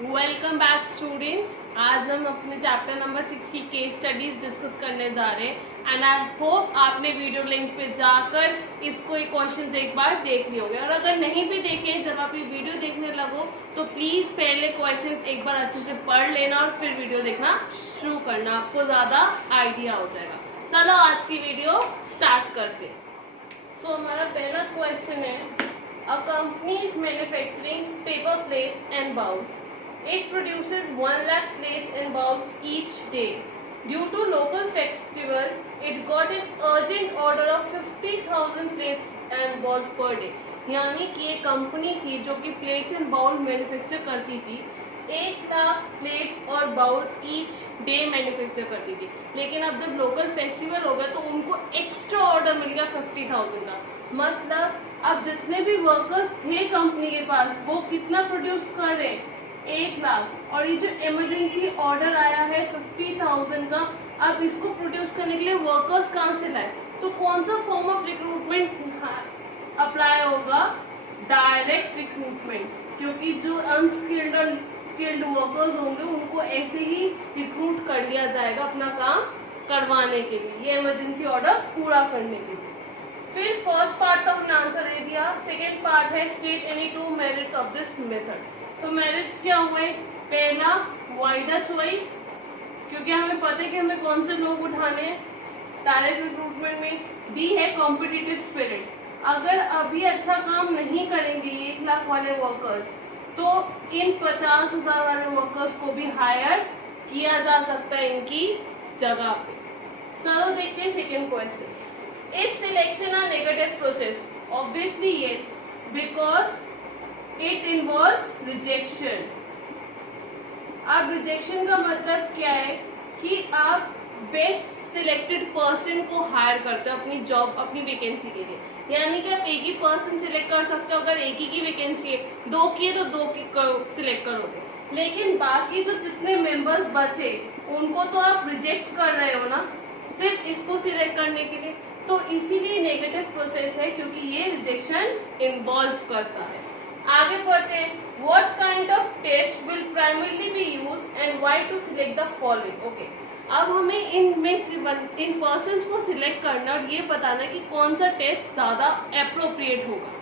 Welcome back students. आज हम अपने चैप्टर नंबर 6 की केस स्टडीज डिस्कस करने जा रहे हैं एंड आई होप आपने वीडियो लिंक पे जाकर इसको एक क्वेश्चन एक बार देख लिए होंगे, और अगर नहीं भी देखे, जब आप ये वीडियो देखने लगो तो प्लीज़ पहले क्वेश्चंस एक बार अच्छे से पढ़ लेना और फिर वीडियो देखना शुरू करना, आपको ज़्यादा आइडिया हो जाएगा। चलो आज की वीडियो स्टार्ट करते। सो हमारा पहला क्वेश्चन है, a company is manufacturing paper plates and bowls. It produces 1 lakh plates and bowls each day. Due to local festival, it got an urgent order of 50,000 plates and bowls per day. यानी कि एक company थी जो कि plates and bowl manufacture करती थी, 1 lakh plates और bowl each day manufacture करती थी। लेकिन अब जब लोकल फेस्टिवल हो गया तो उनको एक्स्ट्रा ऑर्डर मिल गया 50,000 का। मतलब अब जितने भी वर्कर्स थे कंपनी के पास वो कितना प्रोड्यूस कर रहे हैं, 1 लाख, और ये जो इमरजेंसी ऑर्डर आया है 50,000 का, अब इसको प्रोड्यूस करने के लिए वर्कर्स कहाँ से लाए? तो कौन सा फॉर्म ऑफ रिक्रूटमेंट अप्लाई होगा? डायरेक्ट रिक्रूटमेंट, क्योंकि जो अनस्किल्ड और स्किल्ड वर्कर्स होंगे उनको ऐसे ही रिक्रूट कर लिया जाएगा अपना काम करवाने के लिए, ये इमरजेंसी ऑर्डर पूरा करने के लिए। फिर फर्स्ट पार्ट का हमने आंसर दे दिया। सेकेंड पार्ट है state any 2 merits of this method. तो मेरिट्स क्या हुए? पहला वाइडर चॉइस, क्योंकि हमें पता है कि हमें कौन से लोग उठाने हैं डायरेक्ट रिक्रूटमेंट में। बी है कॉम्पिटिटिव स्पिरिट, अगर अभी अच्छा काम नहीं करेंगे 1 लाख वाले वर्कर्स तो इन 50,000 वाले वर्कर्स को भी हायर किया जा सकता है इनकी जगह पे। चलो देखते हैं second question. Is selection a negative process? Obviously yes, because it involves rejection. अब रिजेक्शन का मतलब क्या है कि आप बेस्ट सिलेक्टेड पर्सन को हायर करते हो अपनी जॉब, अपनी वैकेंसी के लिए। यानी कि आप एक ही पर्सन सिलेक्ट कर सकते हो, अगर एक ही की वैकेंसी है, 2 की है तो 2 की सिलेक्ट करोगे, लेकिन बाकी जो जितने मेंबर्स बचे उनको तो आप रिजेक्ट कर रहे हो ना, सिर्फ इसको सिलेक्ट करने के लिए। तो इसीलिए नेगेटिव प्रोसेस है, क्योंकि ये रिजेक्शन इन्वॉल्व करता है। आगे बढ़ते हैं। What kind of test will primarily be used and why to select the following. Okay, अब हमें इनमें से इन पर्सन्स को सिलेक्ट करना और ये बताना कि कौन सा टेस्ट ज़्यादा अप्रोप्रिएट होगा।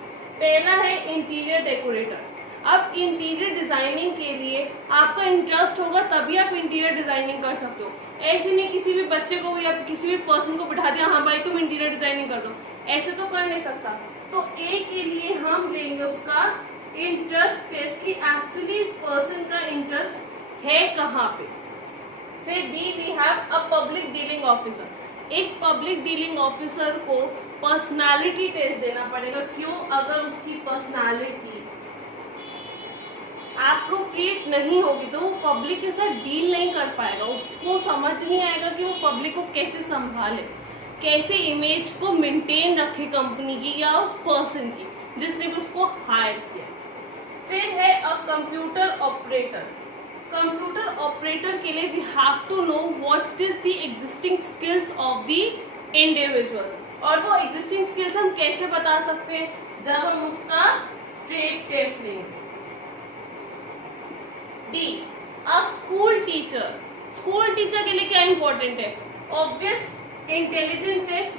पहला है इंटीरियर डेकोरेटर। अब इंटीरियर डिजाइनिंग के लिए आपका इंटरेस्ट होगा तभी आप इंटीरियर डिजाइनिंग कर सकते हो। ऐसे नहीं किसी भी बच्चे को या किसी भी पर्सन को बिठा दिया, हाँ भाई तुम इंटीरियर डिजाइनिंग कर दो, ऐसे तो कर नहीं सकता। तो ए के लिए हम लेंगे उसका इंटरेस्ट टेस्ट कि एक्चुअली इस पर्सन का इंटरेस्ट है कहाँ पे। फिर B we have a public dealing officer. एक पब्लिक डीलिंग ऑफिसर को पर्सनालिटी टेस्ट देना पड़ेगा। क्यों? अगर उसकी पर्सनालिटी एप्रोप्रिएट नहीं होगी तो वो पब्लिक के साथ डील नहीं कर पाएगा, उसको समझ नहीं आएगा कि वो पब्लिक को कैसे संभाले, कैसे इमेज को मेंटेन रखे कंपनी की या उस पर्सन की जिसने भी उसको हायर किया। फिर है a computer operator. Computer operator के लिए we have to know what is the existing skills of the individual, और वो एग्जिस्टिंग स्किल्स हम कैसे बता सकते हैं? जब हम उसका ट्रेड टेस्ट लेंगे। डी अ स्कूल टीचर। स्कूल टीचर के लिए क्या इंपॉर्टेंट है? ऑब्वियस इंटेलिजेंट टेस्ट,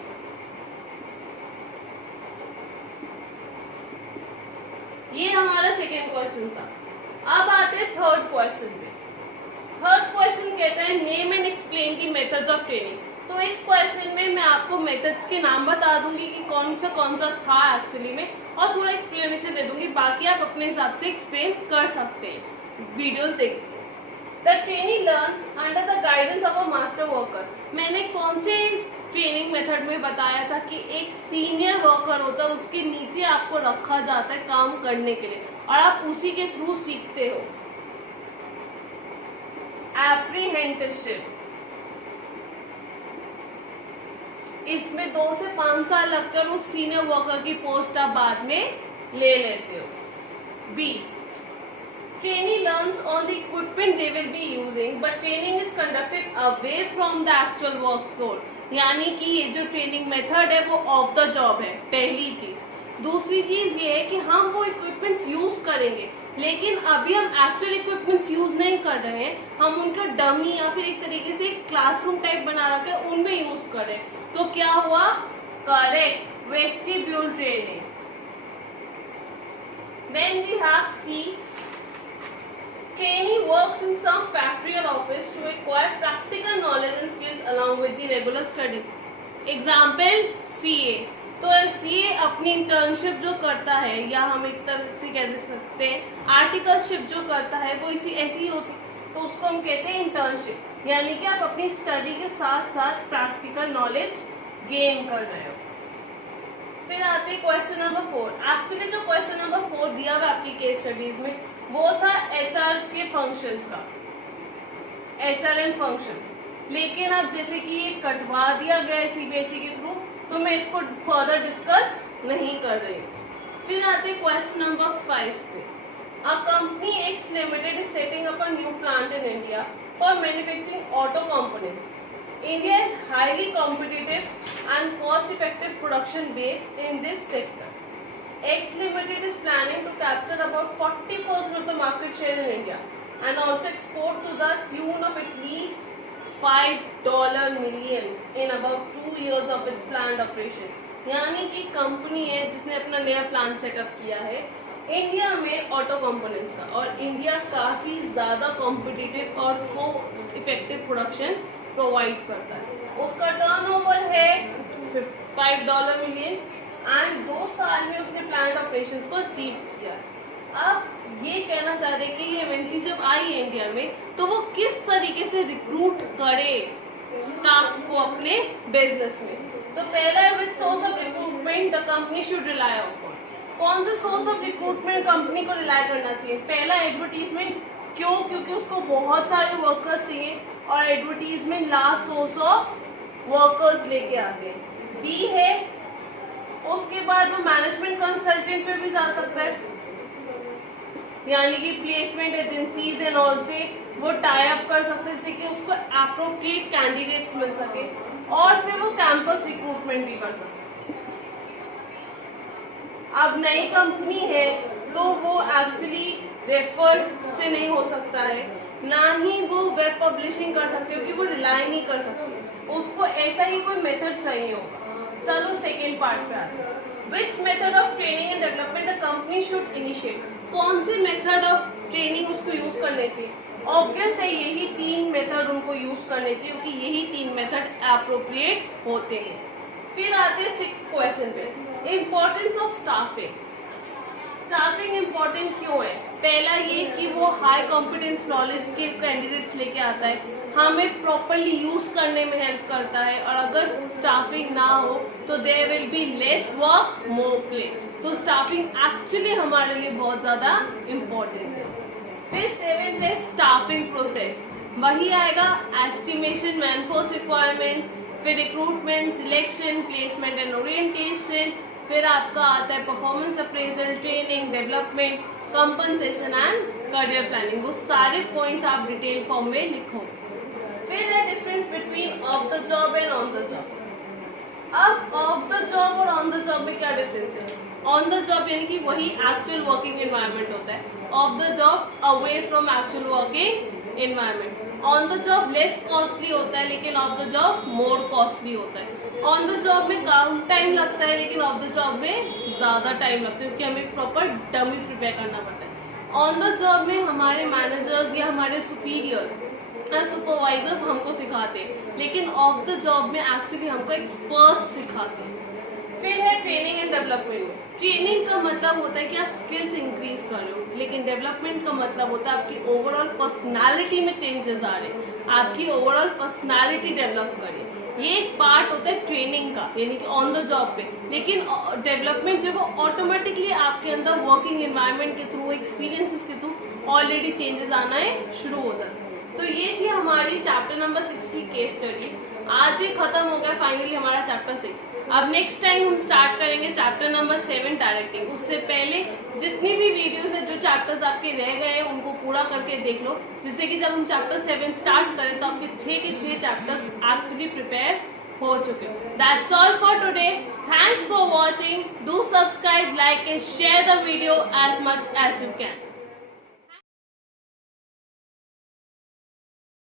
ये हमारा सेकेंड क्वेश्चन था। अब आते हैं थर्ड क्वेश्चन पे। थर्ड क्वेश्चन कहता है name and explain the methods of training. तो इस क्वेश्चन में मैं आपको मेथड्स के नाम बता दूंगी कि कौन सा था एक्चुअली में, और थोड़ा एक्सप्लेनेशन दे दूंगी, बाकी आप अपने हिसाब से एक्सप्लेन कर सकते हैं वीडियोस देख। The training learns under the guidance of a master worker. मैंने कौन से ट्रेनिंग मेथड में बताया था कि एक सीनियर वर्कर होता है, उसके नीचे आपको रखा जाता है काम करने के लिए और आप उसी के थ्रू सीखते हो। एप्रीहेंटिवशिप, इसमें 2 से 5 साल लगते हैं और उस सीनियर वर्कर की पोस्ट आप बाद में ले लेते हो। B trainee learns on the equipment they will be using but training is conducted away from the actual work floor। यानी कि ये जो ट्रेनिंग मेथड है वो ऑफ द जॉब है, पहली चीज। दूसरी चीज ये है कि हम वो इक्विपमेंट्स यूज करेंगे लेकिन अभी हम एक्चुअल इक्विपमेंट्स यूज नहीं कर रहे हैं, हम उनका डमी या फिर एक तरीके से क्लासरूम टाइप बना रखा है, उनमें यूज करें। तो क्या हुआ? Correct, vestibule training. Then we have C, trainee works in some factory or office to acquire practical knowledge and skills along with the regular studies. Example, CA। तो CA अपनी इंटर्नशिप जो करता है, या हम एक तरह से कह सकते हैं आर्टिकलशिप जो करता है, वो इसी ऐसी होती, तो उसको हम कहते हैं इंटर्नशिप। यानी कि आप अपनी स्टडी के साथ साथ प्रैक्टिकल नॉलेज गेन कर रहे हो। फिर आते हैं क्वेश्चन नंबर 4। एक्चुअली जो क्वेश्चन नंबर 4 दिया हुआ आपकी केस स्टडीज में, वो था HR के फंक्शंस का, HRM फंक्शंस। लेकिन अब जैसे कि ये कटवा दिया गया है CBSE के थ्रू, तो मैं इसको फर्दर डिस्कस नहीं कर रही। फिर आते क्वेश्चन नंबर 5 पे। A company X limited is setting up a new plant in India for manufacturing auto components. India is highly competitive and cost-effective production base in this sector. X Limited is planning to capture about 40% of the market share in India and also export to the tune of at least $5 million in about 2 years of its planned operation. यानी कि company है जिसने अपना नया plan setup किया है India में auto components का, और इंडिया काफी ज्यादा कॉम्पिटिटिव और कॉस्ट इफेक्टिव प्रोडक्शन प्रोवाइड करता है। उसका टर्नओवर है $5 मिलियन एंड 2 साल में उसने प्लान्ड ऑपरेशंस को अचीव किया। अब ये कहना चाह रहे कि ये एमएनसी जब आई है इंडिया में, तो वो किस तरीके से रिक्रूट करे स्टाफ को अपने बिजनेस में। तो पहला है with source of recruitment the company should rely upon. कौन से सोर्स ऑफ रिक्रूटमेंट कंपनी को रिलाई करना चाहिए? पहला एडवर्टीजमेंट। क्यों? क्योंकि उसको बहुत सारे वर्कर्स चाहिए और advertisement last source of workers लेके आते हैं। बी है, उसके बाद वो मैनेजमेंट कंसल्टेंट पे भी जा सकता है, यानी कि प्लेसमेंट एजेंसीज एंड ऑल से वो टाई अप कर सकते हैं जिससे कि उसको एप्रोप्रिएट कैंडिडेट्स मिल सके, और फिर वो कैंपस रिक्रूटमेंट भी कर सके। अब नई कंपनी है तो वो एक्चुअली रेफर से नहीं हो सकता है, ना ही वो वेब पब्लिशिंग कर सकते हो कि वो रिलाई नहीं कर सकते, उसको ऐसा ही कोई मेथड चाहिए होगा। चलो सेकेंड पार्ट पे आते हैं। Which method of training and development the company should initiate. कौन से मेथड ऑफ ट्रेनिंग उसको यूज करने चाहिए? ऑब्वियस है यही 3 मेथड उनको यूज करने चाहिए, क्योंकि यही 3 मेथड अप्रोप्रिएट होते हैं। फिर आते हैं 6th क्वेश्चन पे, importance of staffing. Staffing important क्यों है? पहला ये कि वो हाई कॉम्पिटेंस नॉलेज के कैंडिडेट्स लेके आता है, हमें प्रॉपरली यूज करने में हेल्प करता है, और अगर स्टाफिंग ना हो तो there will be less work more play. तो स्टाफिंग एक्चुअली हमारे लिए बहुत ज्यादा इम्पोर्टेंट है। फिर 7th है स्टाफिंग प्रोसेस। वही आएगा एस्टिमेशन मैनफोर्स रिक्वायरमेंट्स, फिर recruitment, selection, placement and orientation, फिर आपका आता है performance appraisal, training, development, compensation and career planning. वो सारे पॉइंट्स आप डिटेल फॉर्म में लिखोगे। फिर है difference between of the job and on the job. अब ऑफ द जॉब और ऑन द जॉब में क्या डिफरेंस है? ऑन द जॉब यानी कि वही एक्चुअल वर्किंग एनवायरनमेंट होता है, of the job away from actual working environment. On the job less costly होता है, लेकिन of the job more costly होता है। ऑन द जॉब में कम टाइम लगता है, लेकिन ऑफ द जॉब में ज़्यादा टाइम लगता है, क्योंकि हमें प्रॉपर डमी प्रिपेयर करना पड़ता है। ऑन द जॉब में हमारे मैनेजर्स या हमारे सुपीरियर्स या सुपरवाइजर्स हमको सिखाते हैं, लेकिन ऑफ द जॉब में एक्चुअली हमको एक्सपर्ट सिखाते हैं। फिर है ट्रेनिंग एंड डेवलपमेंट। ट्रेनिंग का मतलब होता है कि आप स्किल्स इंक्रीज कर लो, लेकिन डेवलपमेंट का मतलब होता है आपकी ओवरऑल पर्सनालिटी में चेंजेस आ रहे हैं, आपकी ओवरऑल पर्सनालिटी डेवलप करें। ये एक पार्ट होता है ट्रेनिंग का, यानी कि ऑन द जॉब पे। लेकिन डेवलपमेंट जो वो ऑटोमेटिकली आपके अंदर वर्किंग एनवायरनमेंट के थ्रू, एक्सपीरियंसेस के थ्रू ऑलरेडी चेंजेस आना है शुरू हो जाते हैं। तो ये थी हमारी चैप्टर नंबर 6 की केस स्टडी। आज ही खत्म हो गया फाइनली हमारा चैप्टर 6। अब नेक्स्ट टाइम हम स्टार्ट करेंगे चैप्टर नंबर 7 डायरेक्टिंग। उससे पहले जितनी भी वीडियोस है, जो चैप्टर्स आपके रह गए हैं, उनको पूरा करके देख लो, जिससे कि जब हम चैप्टर 7 स्टार्ट करें तो आपके 6 के 6 चैप्टर्स एक्चुअली प्रिपेयर हो चुके। That's all for today. Thanks for watching. Do subscribe, like and share the video as much as you can.